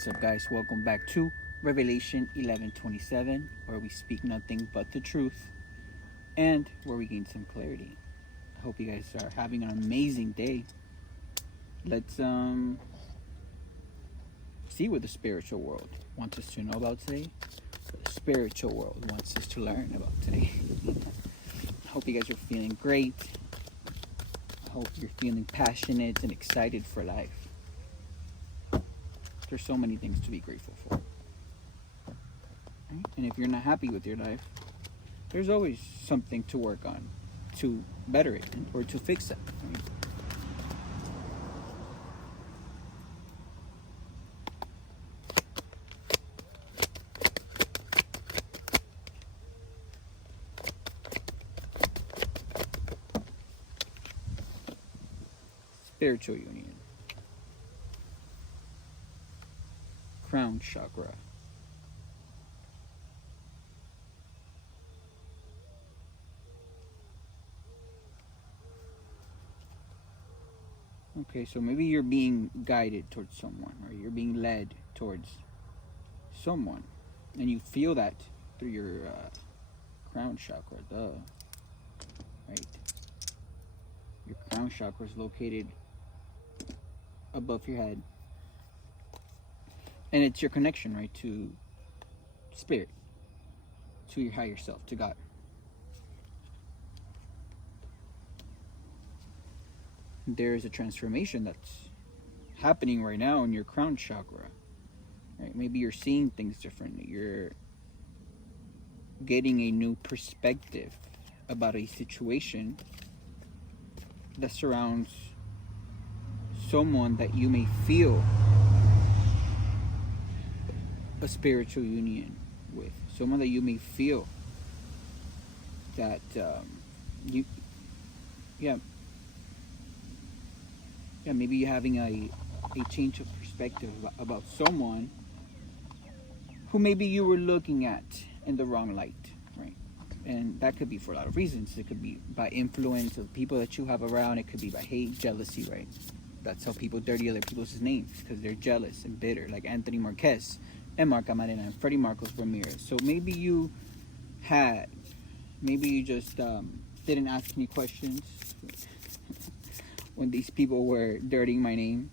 What's up, guys? Welcome back to Revelation 11:27, where we speak nothing but the truth and where we gain some clarity. I hope you guys are having an amazing day. Let's see what the spiritual world wants us to know about today. What the spiritual world wants us to learn about today. I hope you guys are feeling great. I hope you're feeling passionate and excited for life. There's so many things to be grateful for. Right? And if you're not happy with your life, there's always something to work on to better it or to fix it. Right? Spiritual union. Crown chakra. Okay, so maybe you're being guided towards someone, or you're being led towards someone, and you feel that through your crown chakra. Right? Your crown chakra is located above your head, and it's your connection, right, to spirit, to your higher self, to God. There's a transformation that's happening right now in your crown chakra, right? Maybe you're seeing things differently. You're getting a new perspective about a situation that surrounds someone that you may feel a spiritual union with, someone that you may feel that you yeah maybe you're having a change of perspective about someone who maybe you were looking at in the wrong light, right? And that could be for a lot of reasons. It could be by influence of people that you have around. It could be by hate, jealousy, right? That's how people dirty other people's names, because they're jealous and bitter, like Anthony Marquez and Mark Amarena and Freddie Marcos Ramirez. So maybe you just didn't ask any questions when these people were dirtying my name.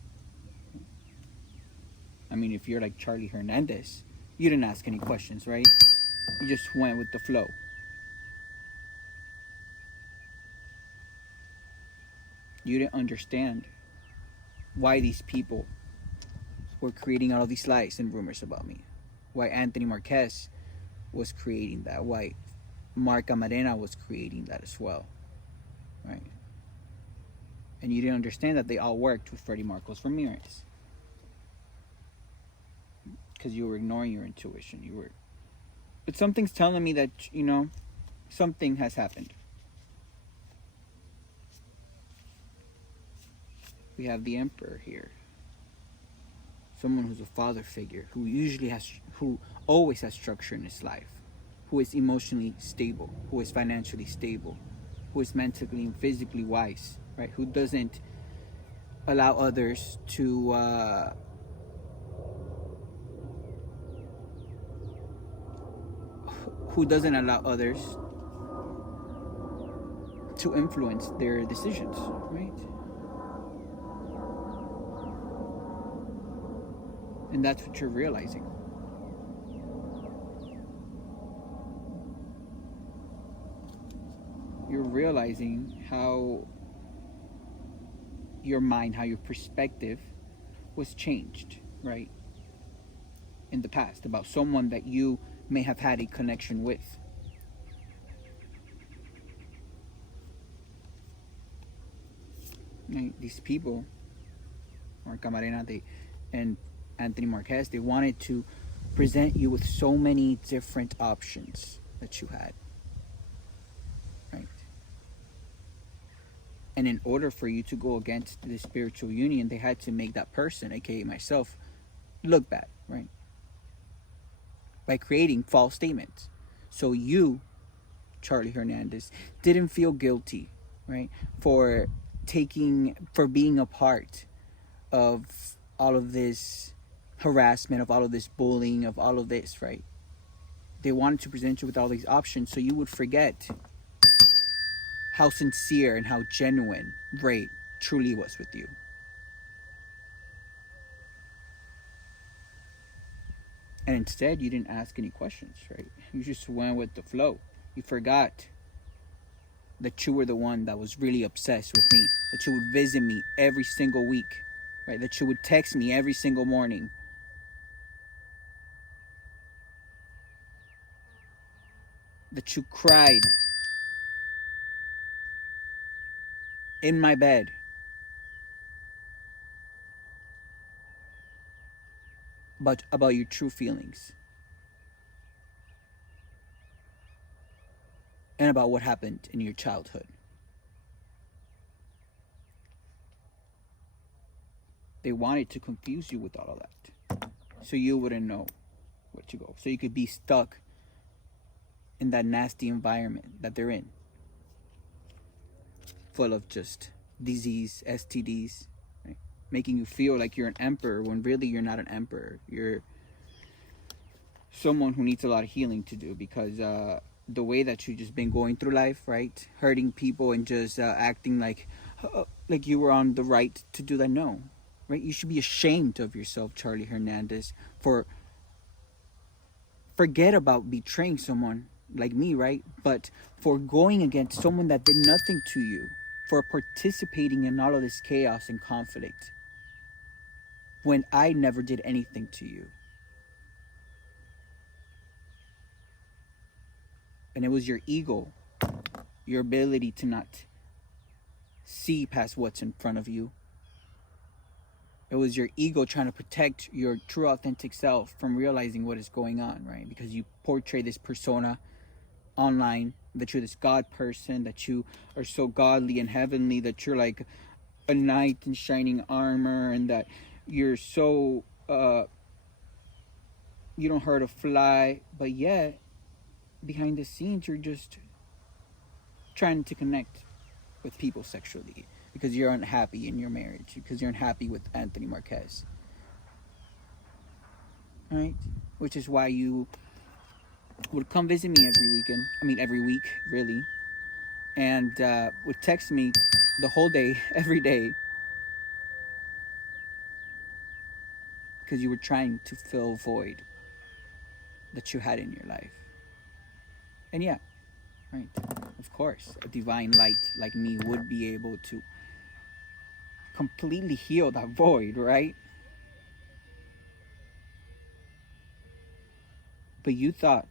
I mean, if you're like Charlie Hernandez, you didn't ask any questions, right? You just went with the flow. You didn't understand why these people were creating all these lies and rumors about me. Why Anthony Marquez was creating that. Why Mark Amarena was creating that as well. Right? And you didn't understand that they all worked with Freddie Marcos Ramirez. Because you were ignoring your intuition. But something's telling me that, something has happened. We have the Emperor here. Someone who's a father figure, who always has structure in his life, who is emotionally stable, who is financially stable, who is mentally and physically wise, right? Who doesn't allow others to influence their decisions, right? And that's what you're realizing. You're realizing how your mind, how your perspective was changed, right? In the past, about someone that you may have had a connection with. Right? These people, Mark Camarena, and Anthony Marquez, they wanted to present you with so many different options that you had. Right? And in order for you to go against the spiritual union, they had to make that person, aka myself, look bad, right? By creating false statements. So you, Charlie Hernandez, didn't feel guilty, right? For being a part of all of this harassment, of all of this bullying, of all of this, right? They wanted to present you with all these options so you would forget how sincere and how genuine Ray truly was with you. And instead, you didn't ask any questions, right? You just went with the flow. You forgot that you were the one that was really obsessed with me, that you would visit me every single week, right? That you would text me every single morning, that you cried in my bed, but about your true feelings and about what happened in your childhood. They wanted to confuse you with all of that, so you wouldn't know where to go, so you could be stuck in that nasty environment that they're in, full of just disease, STDs, right? Making you feel like you're an emperor when really you're not an emperor. You're someone who needs a lot of healing to do, because the way that you've just been going through life, right, hurting people and just acting like you were on the right to do that. No, right? You should be ashamed of yourself, Charlie Hernandez, for forget about betraying someone like me, right? But for going against someone that did nothing to you, for participating in all of this chaos and conflict when I never did anything to you. And it was your ego, your ability to not see past what's in front of you. It was your ego trying to protect your true authentic self from realizing what is going on, right? Because you portray this persona online, that you're this God person, that you are so godly and heavenly, that you're like a knight in shining armor, and that you're so you don't hurt a fly, but yet behind the scenes you're just trying to connect with people sexually because you're unhappy in your marriage, because you're unhappy with Anthony Marquez, right? Which is why you would come visit me every week, really, and would text me the whole day, every day, because you were trying to fill a void that you had in your life. And yeah, right, of course, a divine light like me would be able to completely heal that void, right? But you thought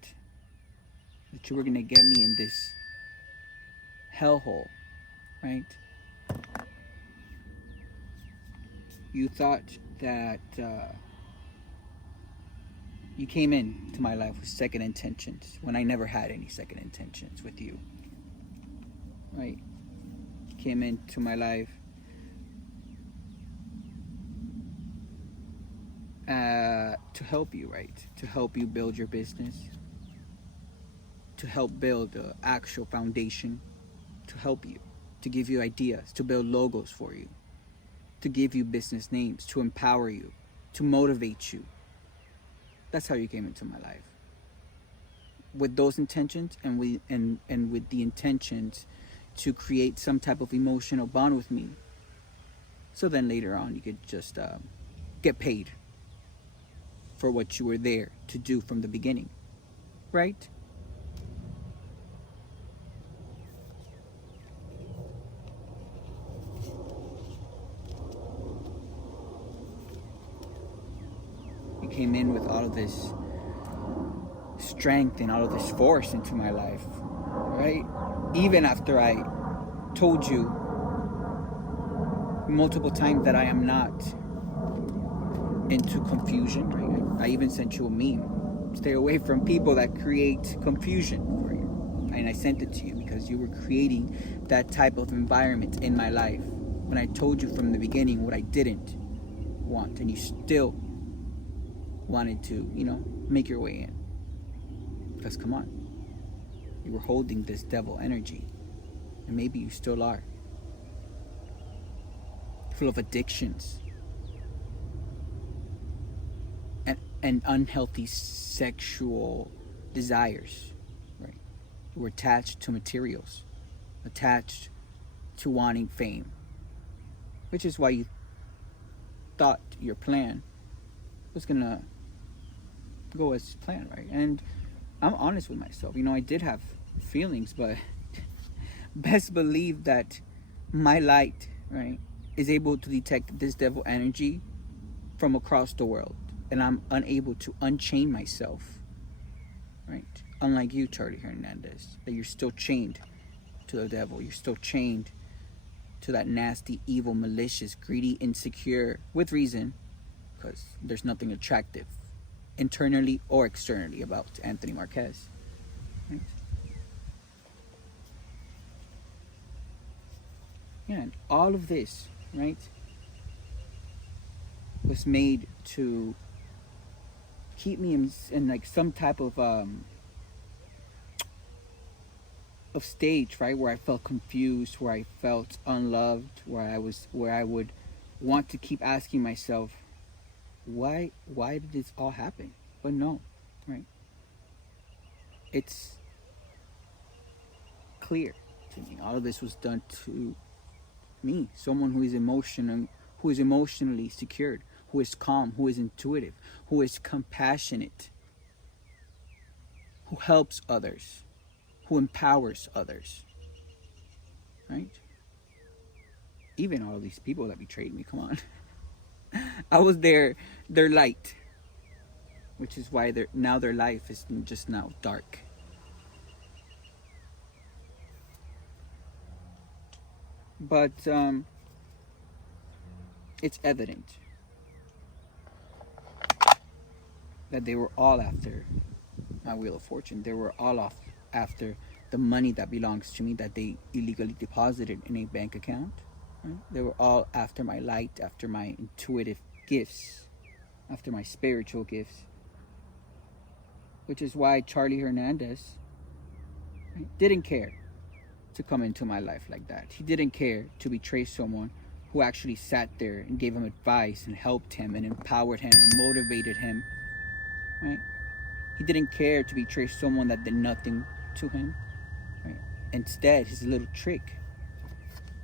that you were gonna get me in this hellhole, right? You thought that you came into my life with second intentions when I never had any second intentions with you, right? You came into my life to help you, right? To help you build your business, to help build the actual foundation, to help you, to give you ideas, to build logos for you, to give you business names, to empower you, to motivate you. That's how you came into my life. With those intentions, and with the intentions to create some type of emotional bond with me. So then later on you could just get paid for what you were there to do from the beginning, right? You came in with all of this strength and all of this force into my life, right? Even after I told you multiple times that I am not into confusion, right? I even sent you a meme. Stay away from people that create confusion for you. And I sent it to you because you were creating that type of environment in my life when I told you from the beginning what I didn't want, and you still wanted to, make your way in. Because come on, you were holding this devil energy, and maybe you still are, full of addictions, and unhealthy sexual desires, right? We're attached to materials, attached to wanting fame, which is why you thought your plan was gonna go as planned, right? And I'm honest with myself. I did have feelings, but best believe that my light, right, is able to detect this devil energy from across the world, and I'm unable to unchain myself, right? Unlike you, Charlie Hernandez, that you're still chained to the devil. You're still chained to that nasty, evil, malicious, greedy, insecure, with reason, because there's nothing attractive internally or externally about Anthony Marquez, right? Yeah, and all of this, right, was made to keep me in like some type of stage, right, where I felt confused, where I felt unloved, where I would want to keep asking myself, why did this all happen? But no, right? It's clear to me. All of this was done to me, someone who is emotionally secured, who is calm, who is intuitive, who is compassionate, who helps others, who empowers others, right? Even all of these people that betrayed me, come on. I was their light, which is why their life is just now dark. But it's evident that they were all after my wheel of fortune. They were all after the money that belongs to me that they illegally deposited in a bank account. Right? They were all after my light, after my intuitive gifts, after my spiritual gifts. Which is why Charlie Hernandez, right, didn't care to come into my life like that. He didn't care to betray someone who actually sat there and gave him advice and helped him and empowered him and motivated him, right? He didn't care to betray someone that did nothing to him, right? Instead, his little trick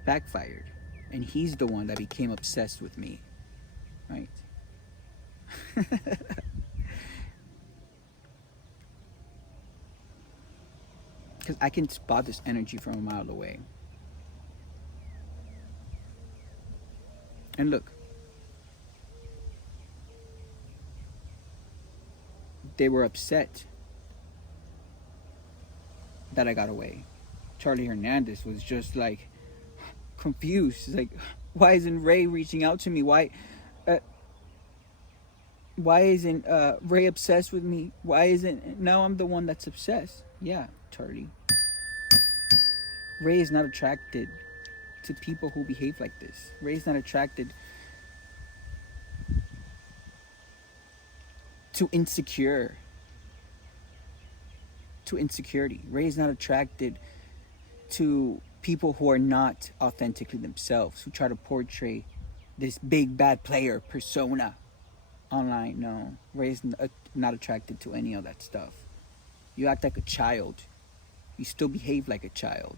backfired, and he's the one that became obsessed with me, right? Because I can spot this energy from a mile away. And look, they were upset that I got away. Charlie Hernandez was just like confused. He's like, why isn't Ray reaching out to me? Why isn't Ray obsessed with me? Why isn't now I'm the one that's obsessed? Yeah, Charlie. Ray is not attracted to people who behave like this. Ray is not attracted to insecurity. Ray is not attracted to people who are not authentically themselves, who try to portray this big bad player persona online. No, Ray's not attracted to any of that stuff. You act like a child. You still behave like a child.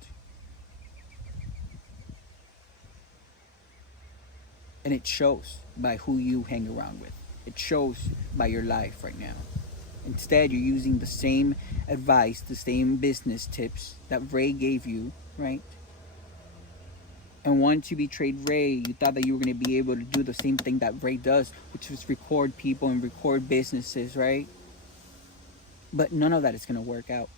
And it shows by who you hang around with. It shows by your life right now. Instead, you're using the same advice, the same business tips that Ray gave you, right? And once you betrayed Ray, you thought that you were going to be able to do the same thing that Ray does, which was record people and record businesses, right? But none of that is going to work out,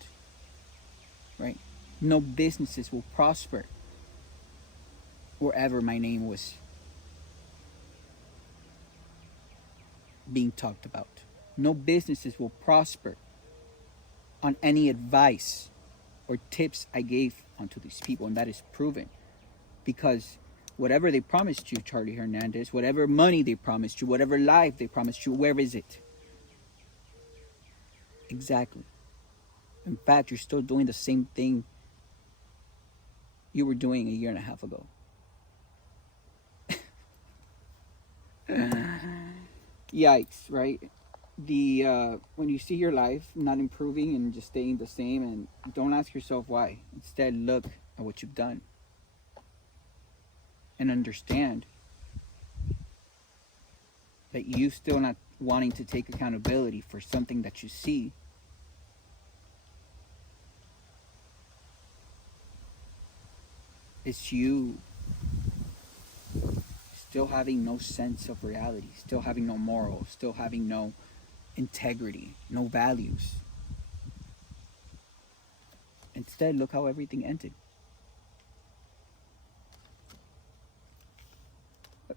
right? No businesses will prosper wherever my name was being talked about. No businesses will prosper on any advice or tips I gave onto these people, and that is proven. Because whatever they promised you, Charlie Hernandez, whatever money they promised you, whatever life they promised you, where is it? Exactly. In fact, you're still doing the same thing you were doing a year and a half ago. Yikes, right? the when you see your life not improving and just staying the same, and don't ask yourself why. Instead, look at what you've done and understand that you still not wanting to take accountability for something that you see. It's you still having no sense of reality, still having no morals, still having no integrity, no values. Instead, look how everything ended.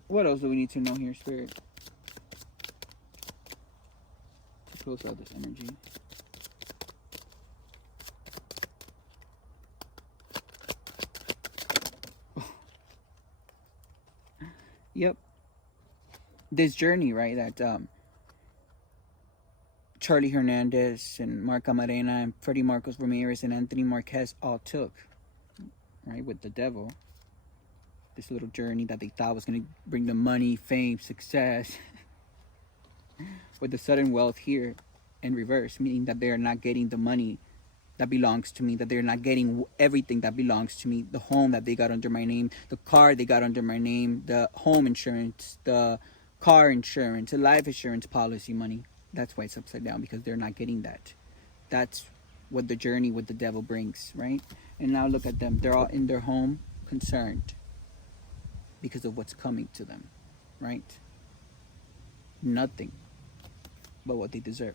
What else do we need to know here, Spirit? To close out this energy. Yep. This journey, right, that Charlie Hernandez and Mark Camarena and Freddie Marcos Ramirez and Anthony Marquez all took, right, with the devil. This little journey that they thought was going to bring them money, fame, success, with the sudden wealth here in reverse, meaning that they're not getting the money that belongs to me, that they're not getting everything that belongs to me, the home that they got under my name, the car they got under my name, the home insurance, the car insurance, the life insurance policy money. That's why it's upside down, because they're not getting that. That's what the journey with the devil brings, right? And now look at them. They're all in their home concerned because of what's coming to them, right? Nothing but what they deserve.